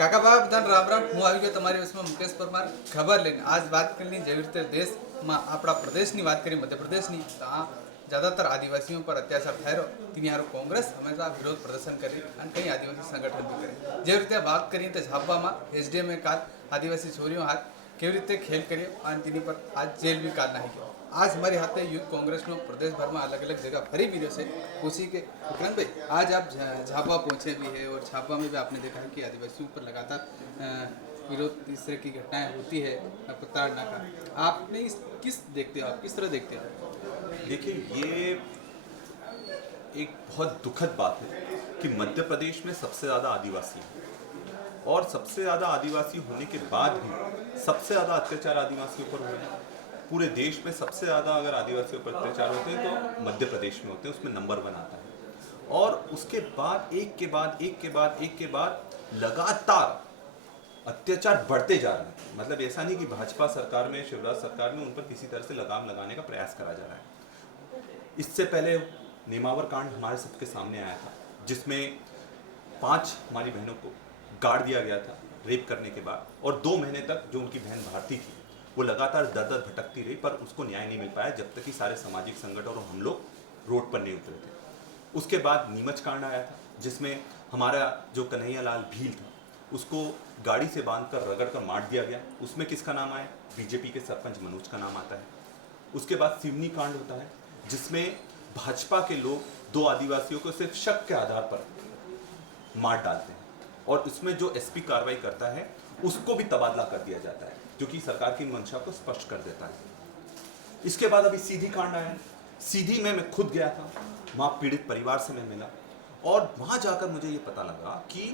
કાકા બાપ ધન રામ રામ હું આવી ગયો તમારી વસમાં મુકેશ પરમાર ખબર લઈને આજ વાત કરવાની જેવી રીતે દેશમાં આપણા પ્રદેશની વાત કરી મધ્યપ્રદેશની તો આ ज़्यादातर आदिवासियों पर अत्याचार થઈ રહ્યો તેની હારું કોંગ્રેસ હંમેશા વિરોધ પ્રદર્શન કરી અને કઈ આદિવાસી સંગઠન બી કરે જે રીતે વાત કરીએ તો ઝાપામાં એસડીએમએ કાલ આદિવાસી છોરીઓ હાથ કેવી રીતે ખેલ કર્યો અને તેની પર आज जेल भी काल नहीं गयो। आज हमारे हाथ में यूथ कांग्रेस नो प्रदेश भर में अलग अलग जगह फरी वीडियो से खुशी के विक्रांत भाई आज आप झापा पहुंचे भी है और झापा में भी आपने देखा है कि आदिवासियों पर लगातार विरोध इस तरह की घटनाएं होती है प्रताड़ना का आपने किस देखते हो, आप किस तरह देखते हो? देखिए, ये एक बहुत दुखद बात है कि मध्य प्रदेश में सबसे ज़्यादा आदिवासी है और सबसे ज़्यादा आदिवासी होने के बाद भी सबसे ज़्यादा अत्याचार आदिवासियों पर हुए हैं। पूरे देश में सबसे ज़्यादा अगर आदिवासियों पर अत्याचार होते हैं तो मध्य प्रदेश में होते हैं, उसमें नंबर 1 आता है। और उसके बाद एक के बाद लगातार अत्याचार बढ़ते जा रहे हैं। मतलब ऐसा नहीं कि भाजपा सरकार में, शिवराज सरकार में उन पर किसी तरह से लगाम लगाने का प्रयास करा जा रहा है। इससे पहले नेमावर कांड हमारे सबके सामने आया था, जिसमें 5 हमारी बहनों को गाड़ दिया गया था रेप करने के बाद, और 2 महीने तक जो उनकी बहन भारती थी वो लगातार दर भटकती रही, पर उसको न्याय नहीं मिल पाया जब तक कि सारे सामाजिक संगठन और हम लोग रोड पर नहीं उतरे थे। उसके बाद नीमच कांड आया था, जिसमें हमारा जो कन्हैया लाल भील था उसको गाड़ी से बांधकर रगड़कर मार दिया गया। उसमें किसका नाम आया? बीजेपी के सरपंच मनोज का नाम आता है। उसके बाद सिवनी कांड होता है, जिसमें भाजपा के लोग 2 आदिवासियों को सिर्फ शक के आधार पर मार डालते हैं और इसमें जो एसपी कार्रवाई करता है उसको भी तबादला कर दिया जाता है, जो कि सरकार की मंशा को स्पष्ट कर देता है। इसके बाद अभी सीधी कांड आया। सीधी में मैं खुद गया था, वहाँ पीड़ित परिवार से मैं मिला और वहाँ जाकर मुझे ये पता लगा कि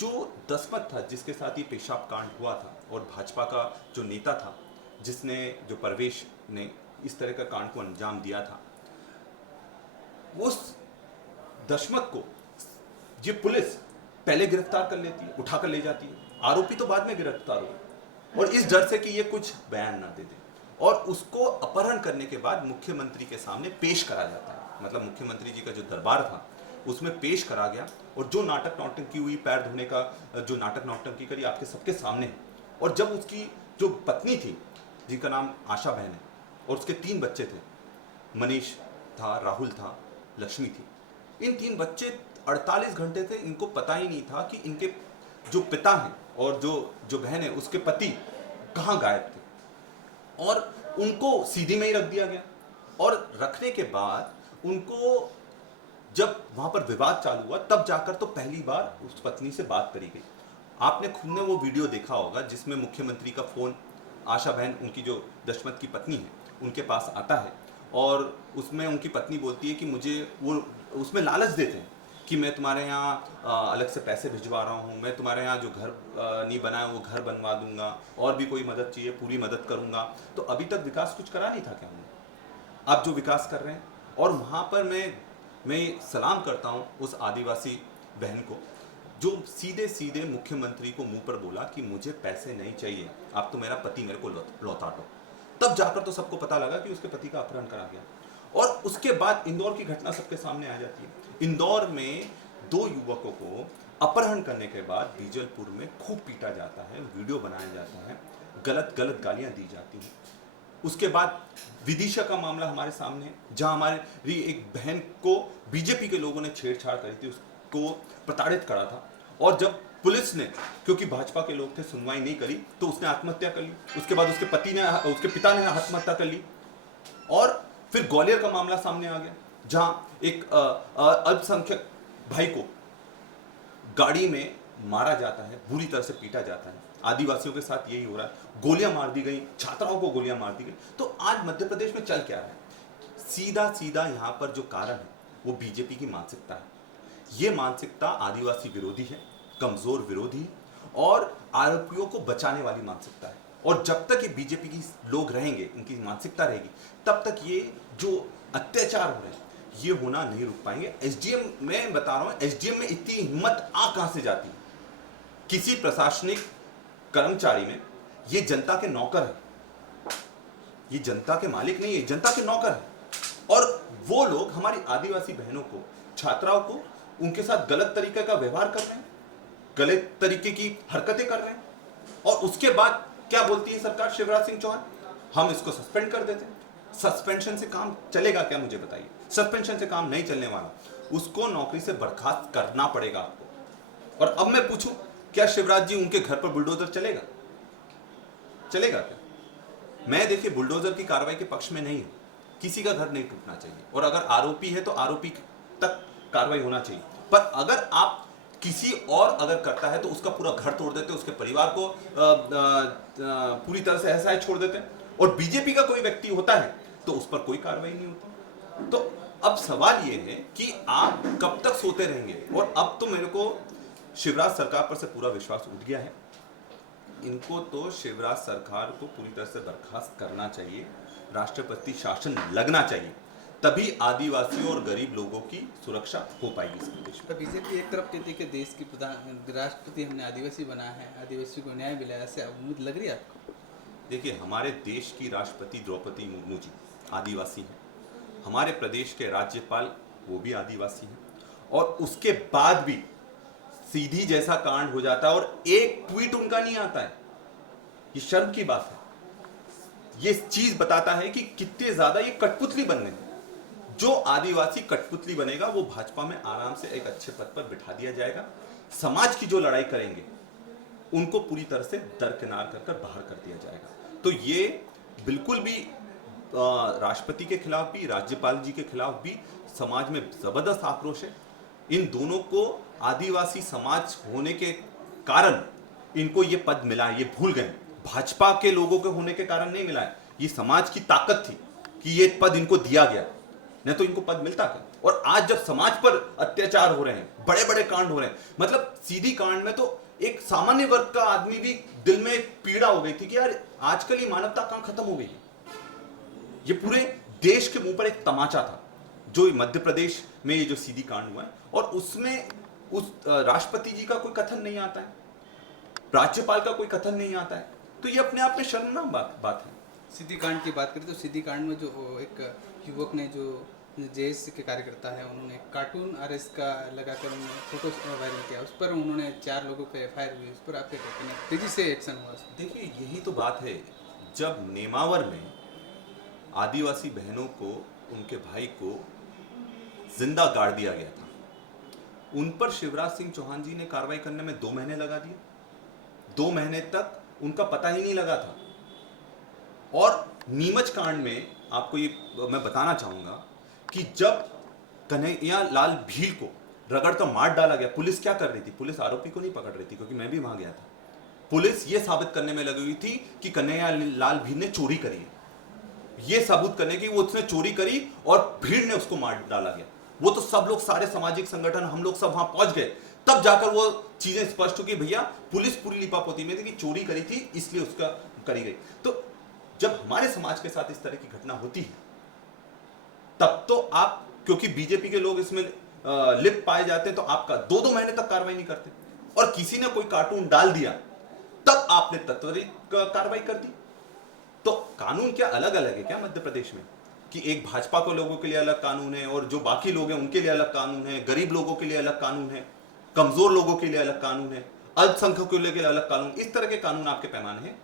जो दसमत था जिसके साथ ये पेशाब कांड हुआ था और भाजपा का जो नेता था जिसने, जो परवेश ने इस तरह का कांड को अंजाम दिया था, उस दशमत को ये पुलिस पहले गिरफ्तार कर लेती है, उठाकर ले जाती है। आरोपी तो बाद में गिरफ्तार हुए और इस डर से कि ये कुछ बयान ना दे दे, और उसको अपहरण करने के बाद मुख्यमंत्री के सामने पेश करा जाता है। मतलब मुख्यमंत्री जी का जो दरबार था उसमें पेश करा गया और जो नाटक नौटंकी हुई, पैर धोने का जो नाटक नौटंकी करी आपके सबके सामने। और जब उसकी जो पत्नी थी जिनका नाम आशा बहन है और उसके 3 बच्चे थे, मनीष था, राहुल था, लक्ष्मी थी, इन 3 बच्चे 48 घंटे थे, इनको पता ही नहीं था कि इनके जो पिता हैं और जो बहन है उसके पति कहाँ गायब थे, और उनको सीधी में ही रख दिया गया। और रखने के बाद उनको जब वहाँ पर विवाद चालू हुआ तब जाकर तो पहली बार उस पत्नी से बात करी गई। आपने खुद ने वो वीडियो देखा होगा जिसमें मुख्यमंत्री का फ़ोन आशा बहन, उनकी जो दशमत की पत्नी है, उनके पास आता है और उसमें उनकी पत्नी बोलती है कि मुझे, वो उसमें लालच देते हैं कि मैं तुम्हारे यहाँ अलग से पैसे भिजवा रहा हूँ, मैं तुम्हारे यहाँ जो घर नहीं बनाया वो घर बनवा दूंगा, और भी कोई मदद चाहिए पूरी मदद करूँगा। तो अभी तक विकास कुछ करा नहीं था क्या हमने? आप जो विकास कर रहे हैं, और वहाँ पर मैं सलाम करता हूँ उस आदिवासी बहन को जो सीधे सीधे मुख्यमंत्री को मुंह पर बोला कि मुझे पैसे नहीं चाहिए, आप तो मेरा पति मेरे को लौटा दो। तब जाकर तो सबको पता लगा कि उसके पति का अपहरण करा गया। और उसके बाद इंदौर की घटना सबके सामने आ जाती है। इंदौर में 2 युवकों को अपहरण करने के बाद बीजलपुर में खूब पीटा जाता है, वीडियो बनाया जाता है, गलत गालियां दी जाती हैं। उसके बाद विदिशा का मामला हमारे सामने है, जहां हमारी एक बहन को बीजेपी के लोगों ने छेड़छाड़ करी थी, उसको प्रताड़ित करा था, और जब पुलिस ने, क्योंकि भाजपा के लोग थे, सुनवाई नहीं करी तो उसने आत्महत्या कर ली। उसके बाद उसके पिता ने आत्महत्या कर ली। और फिर ग्वालियर का मामला सामने आ गया, जहां एक अल्पसंख्यक भाई को गाड़ी में मारा जाता है, बुरी तरह से पीटा जाता है। आदिवासियों के साथ यही हो रहा है, गोलियां मार दी गई, छात्राओं को गोलियां मार दी गई। तो आज मध्य प्रदेश में चल क्या रहा है? सीधा यहाँ पर जो कारण है वो बीजेपी की मानसिकता है। ये मानसिकता आदिवासी विरोधी है, कमजोर विरोधी है, और आरोपियों को बचाने वाली मानसिकता है। और जब तक ये बीजेपी की लोग रहेंगे, इनकी मानसिकता रहेगी, तब तक ये जो अत्याचार हो रहे हैं ये होना नहीं रुक पाएंगे। एसडीएम, मैं बता रहा हूँ, एसडीएम में इतनी हिम्मत कहां से जाती है? किसी प्रशासनिक कर्मचारी में, ये जनता के नौकर है, ये जनता के मालिक नहीं है, जनता के नौकर है। और वो लोग हमारी आदिवासी बहनों को, छात्राओं को, उनके साथ गलत तरीके का व्यवहार कर रहे हैं। गलत तरीके की हरकतें कर रहे हैं। और उसके बाद क्या बोलती है सरकार शिवराज सिंह चौहान, हम इसको सस्पेंड कर देते हैं। सस्पेंशन से काम चलेगा क्या, मुझे बताइए। सस्पेंशन से काम नहीं चलने वाला, उसको नौकरी से बर्खास्त करना पड़ेगा आपको। और अब मैं पूछूं, क्या शिवराज जी उनके घर पर बुलडोजर चलेगा? चलेगा क्या? मैं देखिए बुलडोजर की कार्रवाई के पक्ष में नहीं हूं, किसी का घर नहीं टूटना चाहिए, और अगर आरोपी है तो आरोपी तक कार्रवाई होना चाहिए। पर अगर आप किसी और अगर करता है तो उसका पूरा घर तोड़ देते, उसके परिवार को पूरी तरह से ऐसा ही छोड़ देते हैं। और बीजेपी का कोई व्यक्ति होता है तो उस पर कोई कार्रवाई नहीं होती। तो अब सवाल यह है कि आप कब तक सोते रहेंगे। और अब तो मेरे को शिवराज सरकार पर से पूरा विश्वास उठ गया है। इनको तो शिवराज सरकार को पूरी तरह से बर्खास्त करना चाहिए, राष्ट्रपति शासन लगना चाहिए, तभी आदिवासियों और गरीब लोगों की सुरक्षा हो पाएगी इस प्रदेश में। तो बीजेपी एक तरफ कहती है कि देश की प्रधान राष्ट्रपति हमने आदिवासी बनाया है, आदिवासी को न्याय मिला है, ऐसे उम्मीद लग रही है आपको? देखिए, हमारे देश की राष्ट्रपति द्रौपदी मुर्मू जी आदिवासी हैं, हमारे प्रदेश के राज्यपाल वो भी आदिवासी हैं, और उसके बाद भी सीधी जैसा कांड हो जाता है और एक ट्वीट उनका नहीं आता है। ये शर्म की बात है। ये चीज बताता है कि कितने ज्यादा ये कठपुतली बन गए। जो आदिवासी कठपुतली बनेगा वो भाजपा में आराम से एक अच्छे पद पर बिठा दिया जाएगा। समाज की जो लड़ाई करेंगे उनको पूरी तरह से दरकिनार कर बाहर कर दिया जाएगा। तो ये बिल्कुल भी राष्ट्रपति के खिलाफ भी, राज्यपाल जी के खिलाफ भी समाज में जबरदस्त आक्रोश है। इन दोनों को आदिवासी समाज होने के कारण इनको ये पद मिला है, ये भूल गए। भाजपा के लोगों के होने के कारण नहीं मिला है, ये समाज की ताकत थी कि ये पद इनको दिया गया, नहीं तो इनको पद मिलता क्या। और आज जब समाज पर अत्याचार हो रहे हैं, बड़े बड़े कांड हो रहे हैं, मतलब सीधी कांड में तो एक सामान्य वर्ग का आदमी भी दिल में एक पीड़ा हो गई थी कि यार आजकल ये मानवता कहां खत्म हो गई है। ये पूरे देश के मुंह पर एक तमाचा था जो मध्य प्रदेश में ये जो सीधी कांड हुआ है, और उसमें उस राष्ट्रपति जी का कोई कथन नहीं आता है, राज्यपाल का कोई कथन नहीं आता है। तो ये अपने आप में शर्मनाक बात है। सीधी कांड की बात करें तो सीधी कांड में जो एक युवक ने, जो जेएससी के कार्यकर्ता है, उन्होंने कार्टून आरएस का लगाकर उन्होंने फोटो वायरल किया, उस पर उन्होंने 4 लोगों पे एफआईआर हुई, उस पर आप क्या कहते हैं? तेजी से एक्शन हुआ। देखिए, यही तो बात है। जब नेमावर में आदिवासी बहनों को, उनके भाई को जिंदा गाड़ दिया गया था, उन पर शिवराज सिंह चौहान जी ने कार्रवाई करने में 2 महीने लगा दिए। 2 महीने तक उनका पता ही नहीं लगा था। और नीमच कांड में आपको ये मैं बताना चाहूंगा कि जब कन्हैया लाल भील को रगड़कर मार डाला गया, पुलिस क्या कर रही थी? पुलिस आरोपी को नहीं पकड़ रही थी, क्योंकि मैं भी वहां गया था। पुलिस ये साबित करने में लगी हुई थी कि कन्हैया लाल भील ने चोरी करी है, ये साबित करने की वो उसने चोरी करी और भीड़ ने उसको मार डाला गया। वो तो सब लोग, सारे सामाजिक संगठन, हम लोग सब वहां पहुंच गए, तब जाकर वो चीजें स्पष्ट हो कि भैया पुलिस पूरी लिपापोती में थी कि चोरी करी थी, इसलिए उसका करी गई। तो जब हमारे समाज के साथ इस तरह की घटना होती है, तब तो आप, क्योंकि बीजेपी के लोग इसमें लिप्त पाए जाते हैं, तो आपका 2-2 महीने तक कार्रवाई नहीं करते। और किसी ने कोई कार्टून डाल दिया तब आपने त्वरित कार्रवाई कर दी। तो कानून क्या अलग अलग है क्या मध्य प्रदेश में, कि एक भाजपा के लोगों के लिए अलग कानून है और जो बाकी लोग हैं उनके लिए अलग कानून है, गरीब लोगों के लिए अलग कानून है, कमजोर लोगों के लिए अलग कानून है, अल्पसंख्यकों के लिए अलग कानून, इस तरह के कानून आपके पैमाने हैं।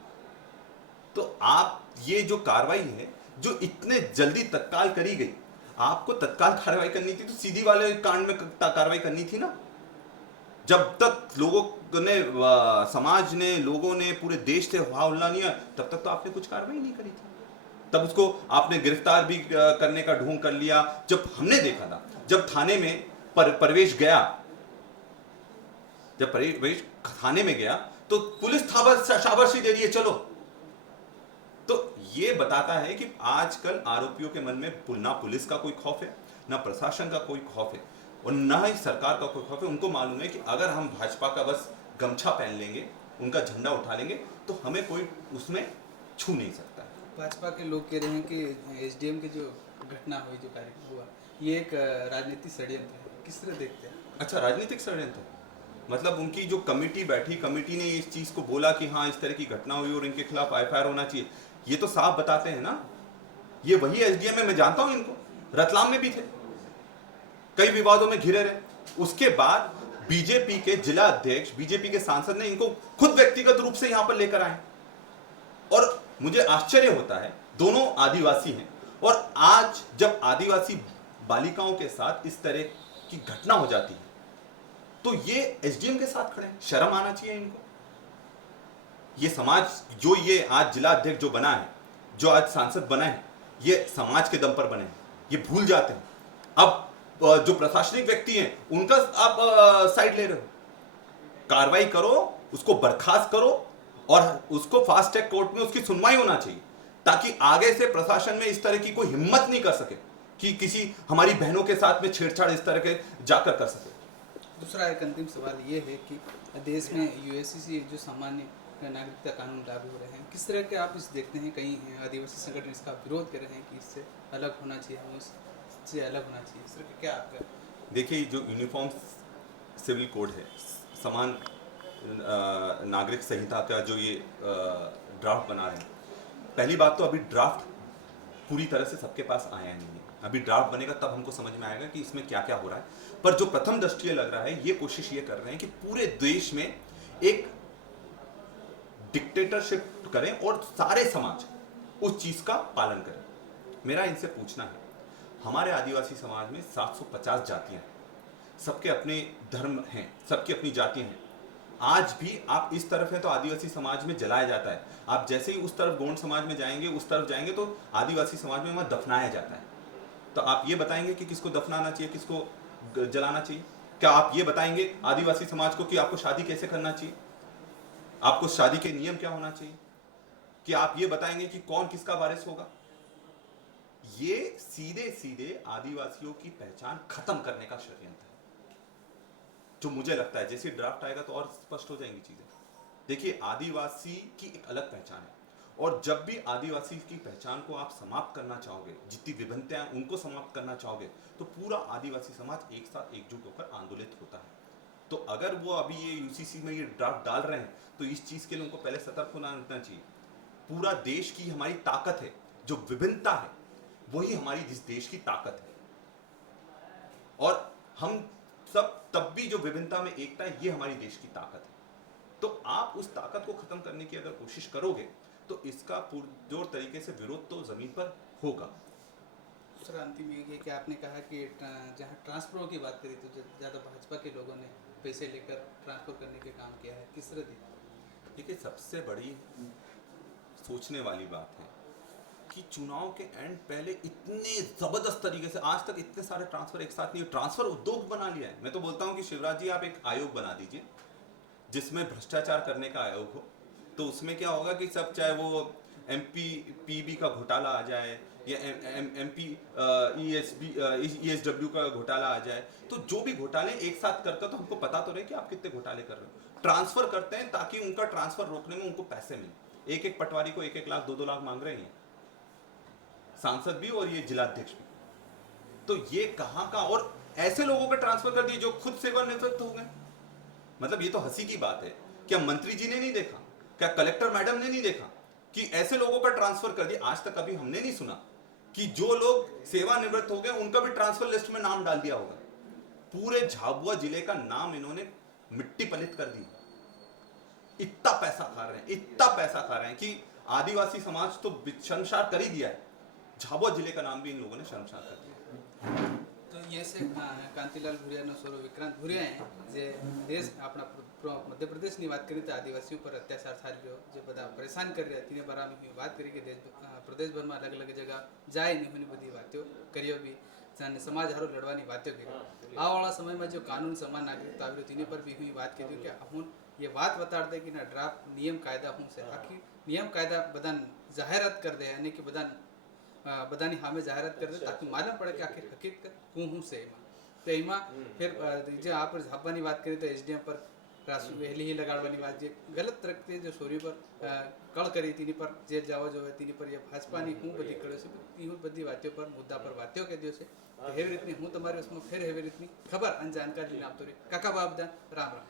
तो आप ये जो कार्रवाई है जो इतने जल्दी तत्काल करी गई, आपको तत्काल कार्रवाई करनी थी तो सीधी वाले कांड में कार्रवाई करनी थी ना। जब तक लोगों ने, समाज ने, लोगों ने, पूरे देश से हौला नहीं आया, तब तक तो आपने कुछ कार्रवाई नहीं करी थी। तब उसको आपने गिरफ्तार भी करने का ढोंग कर लिया। जब हमने देखा था, जब थाने में परवेश गया, जब परवेश थाने में गया तो पुलिस शाबाशी दे रही है, चलो। तो ये बताता है कि आजकल आरोपियों के मन में ना पुलिस का कोई खौफ है, ना प्रशासन का कोई खौफ है, और ना ही सरकार का कोई खौफ है। उनको मालूम है कि अगर हम भाजपा का बस गमछा पहन लेंगे, उनका झंडा उठा लेंगे, तो हमें कोई उसमें छू नहीं सकता है। भाजपा के लोग कह रहे हैं कि एसडीएम की जो घटना हुई, जो कार्यक्रम हुआ, ये एक राजनीतिक षड्यंत्र है, किस तरह देखते हैं? अच्छा, राजनीतिक षड्यंत्र मतलब उनकी जो कमेटी बैठी, कमेटी ने इस चीज को बोला कि हाँ इस तरह की घटना हुई और इनके खिलाफ एफआईआर होना चाहिए, ये तो साफ बताते हैं ना। ये वही एसडीएम है, मैं जानता हूं इनको, रतलाम में भी थे, कई विवादों में घिरे रहे। उसके बाद बीजेपी के जिला अध्यक्ष, बीजेपी के सांसद ने इनको खुद व्यक्तिगत रूप से यहां पर लेकर आए। और मुझे आश्चर्य होता है, दोनों आदिवासी हैं, और आज जब आदिवासी बालिकाओं के साथ इस तरह की घटना हो जाती है तो ये एसडीएम के साथ खड़े हैं। शर्म आना चाहिए इनको। ये समाज, जो ये आज जिला अध्यक्ष जो बना है, जो आज सांसद बना है, ये समाज के दम पर बने हैं। ये भूल जाते हैं। अब जो प्रशासनिक व्यक्ति हैं उनका आप साइड ले रहे हो। कार्रवाई करो, उसको बर्खास्त करो और उसको फास्ट ट्रैक कोर्ट में उसकी सुनवाई होना चाहिए, ताकि आगे से प्रशासन में इस तरह की कोई हिम्मत नहीं कर सके कि किसी हमारी बहनों के साथ में छेड़छाड़ इस तरह के जाकर कर सके। दूसरा एक अंतिम सवाल ये है कि देश में यूएससी जो सामान्य नागरिकता कानून लागू हो रहे हैं, किस तरह के आप इस देखते हैं? कई आदिवासी संगठन इसका विरोध कर रहे हैं कि इससे अलग होना चाहिए, हम इससे अलग होना चाहिए, इस तरह के क्या आपका? देखिए, जो यूनिफॉर्म सिविल कोड है, समान नागरिक संहिता का जो ये ड्राफ्ट बना रहे हैं, पहली बात तो अभी ड्राफ्ट पूरी तरह से सबके पास आया नहीं है। अभी ड्राफ्ट बनेगा तब हमको समझ में आएगा कि इसमें क्या क्या हो रहा है। पर जो प्रथम दृष्टया लग रहा है, ये कोशिश ये कर रहे हैं कि पूरे देश में एक डिक्टेटरशिप करें और सारे समाज उस चीज का पालन करें। मेरा इनसे पूछना है, हमारे आदिवासी समाज में 750 जातियां हैं, सबके अपने धर्म हैं, सबकी अपनी जातियां हैं। आज भी आप इस तरफ हैं तो आदिवासी समाज में जलाया जाता है। आप जैसे ही उस तरफ गोंड समाज में जाएंगे, उस तरफ जाएंगे तो आदिवासी समाज में वहां दफनाया जाता है। तो आप ये बताएंगे कि किसको दफनाना चाहिए, किसको जलाना चाहिए? क्या आप ये बताएंगे आदिवासी समाज को कि आपको शादी कैसे करना चाहिए, आपको शादी के नियम क्या होना चाहिए? कि आप ये बताएंगे कि कौन किसका वारिस होगा? ये सीधे सीधे आदिवासियों की पहचान खत्म करने का षड्यंत्र है, जो मुझे लगता है जैसे ड्राफ्ट आएगा तो और स्पष्ट हो जाएंगी चीजें। देखिए, आदिवासी की एक अलग पहचान है, और जब भी आदिवासी की पहचान को आप समाप्त करना चाहोगे, जितनी विभिन्नताएं उनको समाप्त करना चाहोगे, तो पूरा आदिवासी समाज एक साथ एकजुट होकर आंदोलित होता है। तो अगर वो अभी ये यूसीसी में ये ड्राफ्ट डाल रहे हैं तो इस चीज के लिए उनको पहले सतर्क होना चाहिए। पूरा देश की हमारी ताकत है, जो विभिन्नता है वही हमारी इस देश की ताकत है, और हम सब तब भी जो विभिन्नता में एकता है, ये हमारी देश की ताकत है। तो आप उस ताकत को खत्म करने की अगर कोशिश करोगे तो इसका पुरजोर तरीके से विरोध तो जमीन पर होगा। दूसरा अंतिम ये है कि आपने कहा कि जहाँ ट्रांसफरों की बात करी तो ज़्यादा भाजपा के लोगों ने पैसे लेकर ट्रांसफर करने के काम किया है, किस तरह दिया? देखिए, सबसे बड़ी सोचने वाली बात है कि चुनाव के एंड पहले इतने जबरदस्त तरीके से, आज तक इतने सारे ट्रांसफर एक साथ नहीं, ट्रांसफर उद्योग बना लिया है। मैं तो बोलता हूं कि शिवराज जी, आप एक आयोग बना दीजिए जिसमें भ्रष्टाचार करने का आयोग हो। तो उसमें क्या होगा कि सब, चाहे वो एमपी पीबी का घोटाला आ जाए या एमपी ईएसडब्ल्यू का घोटाला आ जाए, तो जो भी घोटाले एक साथ करते तो हमको पता तो रहे कि आप कितने घोटाले कर रहे हो। ट्रांसफर करते हैं ताकि उनका ट्रांसफर रोकने में उनको पैसे मिले। एक एक पटवारी को 1-1 लाख 2-2 लाख मांग रहे हैं, सांसद भी और ये जिलाध्यक्ष भी। तो ये कहां का, और ऐसे लोगों का ट्रांसफर कर दिए जो खुद सेवानिवृत्त हो गए। मतलब ये तो हंसी की बात है। क्या मंत्री जी ने नहीं देखा, क्या कलेक्टर मैडम ने नहीं देखा कि ऐसे लोगों का ट्रांसफर कर दिया? आज तक कभी हमने नहीं सुना कि जो लोग सेवानिवृत्त हो गए उनका भी ट्रांसफर लिस्ट में नाम डाल दिया होगा। पूरे झाबुआ जिले का नाम इन्होंने मिट्टी पलित कर दी। इतना पैसा खा रहे हैं, इतना पैसा खा रहे हैं कि आदिवासी समाज तो शर्मसार कर ही दिया है, झाबुआ जिले का नाम भी इन लोगों ने शर्मसार कर दिया। तो ये से कांतिलाल भूरिया ने स्वरूप विक्रांत भूरिया हैं जे देश अपना मध्य प्रदेश ની વાત કરી તો આદિવાસીઓ પર અત્યાચાર થઈ રહ્યો જે બધા પરેશાન કરી રહ્યા તેને બારા में વાત કરી કે દેશ પ્રદેશભર में अलग अलग जगह જાય ને એની બધી વાતો કર્યો બી સમાજ હારો લડવાની વાતો કરી। આ વાળા સમયમાં जो कानून समान नागरिकता આવ્યો તેની પર બી हुई વાત કરી કે હું ये बात बता दे कि ना ड्राफ्ट नियम कायदा હું છે આખી નિયમ કાયદા બધા જાહેરાત कर दे यानी कि બધા બધાની સામે જાહેરાત કરી દે તાકી માલુમ પડે કે આખી હકીકત હું છે એમાં। તો એમાં ફેર જે આ પર ઝાપવાની વાત કરી તો એસડીએમ પર રાસુ વહેલી ही लगाड़વાની વાત જે ગલત તરફથી जो સોરી પર કળ કરી તેની પર જે જવા જોઈએ તેની પર એ ભાજપાની હું બધી કર્યો છે એ બધી વાતો પર મુદ્દા પર વાતો કહી દો છે એવી રીતની હું તમારી उसमें ફેર એવી રીતની ખબર અને જાણકારી લઈને આપતો રહી। કાકા બાબદા રામ રામ।